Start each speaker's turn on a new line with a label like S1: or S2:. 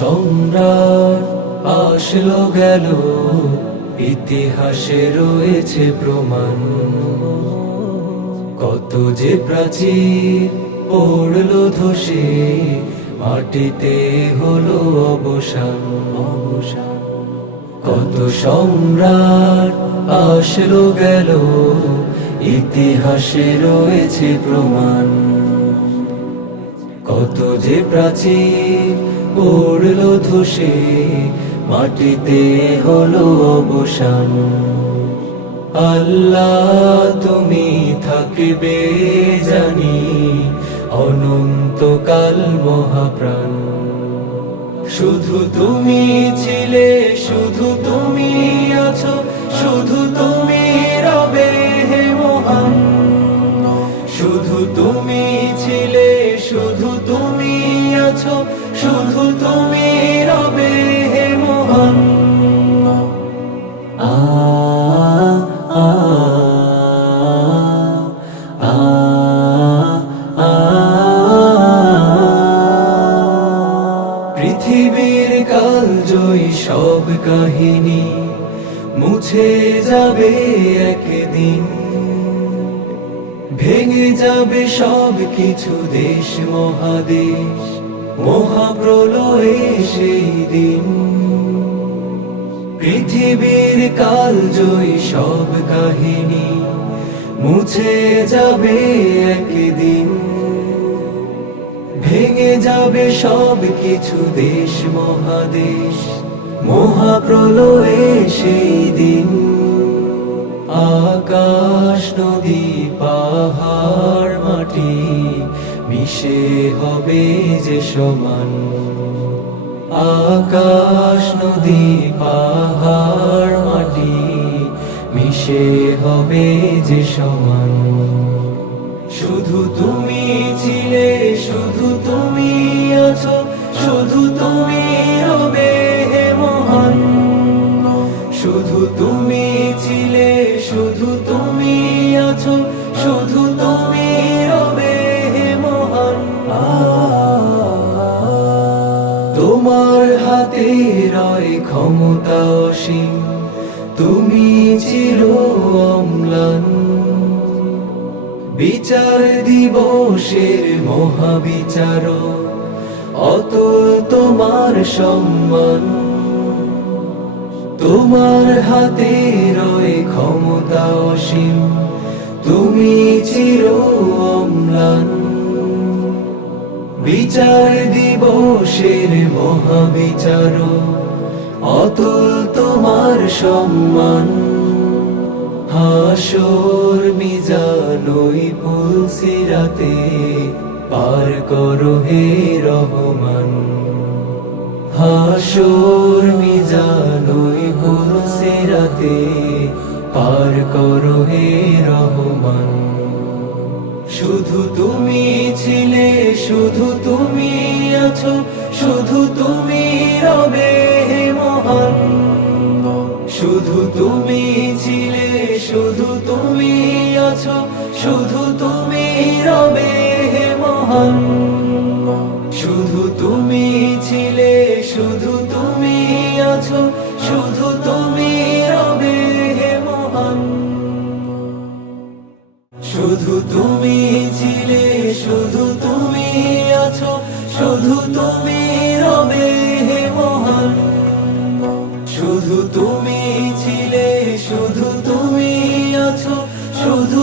S1: সম্রাট আসলো গেল। ইতিহাসে রয়েছে প্রমাণ। কত যে প্রাচীর পড়ল ধসে, মাটিতে হলো অবসান। অবসান কত সম্রাট আসলো গেল। ইতিহাসে রয়েছে প্রমাণ। কত যে প্রাচীর পড়ল ধসে, মাটিতে হলো অবসান। আল্লাহ তুমি থাকবে জানি, অনন্তকাল মহাপ্রাণ। শুধু তুমি ছিলে, শুধু তুমি আছো কাহিনী মুছে যাবে একদিন। ভেঙে যাবে সব কিছু দেশ, মহাদেশ, মহাপ্রলয়ে সেই দিন। পৃথিবীর কাল জয়ী সব কাহিনী মুছে যাবে একদিন। ভেঙে যাবে সব কিছু দেশ, মহাদেশ মহাপ্রলয়ে সেই দিন আকাশ, নদী, পাহাড়, মাটি মিশে হবে যে সমান। আকাশ, নদী, পাহাড়, মাটি মিশে হবে যে সমান। শুধু তুমি শুধু তুমি ছিলে, শুধু তুমি আছো, শুধু তুমি রবে হে মহান তোমার হাতে রয় ক্ষমতা অসীম, তুমি চির অম্লান। বিচার দিবসের মহাবিচার অতুল তোমার সম্মান। তোমার হাতে রয়ে ক্ষমতা অসীম। তুমি চির অম্লান। বিচার দিবসের মহাবিচার, অতুল তোমার সম্মান। হাসর মিজানই পুলসিরাতে পার করো হে রহমান। হাসর মিজানই পুলসিরাতে পার করো হে রহমান। শুধু তুমি ছিলে, শুধু তুমি আছো, শুধু তুমি রবে হে মহান। শুধু তুমি ছিলে, শুধু তুমি আছো, শুধু তুমি রবে হে মহান। শুধু তুমি রবে হে মহান। শুধু তুমি ছিলে শুধু তুমি আছো শুধু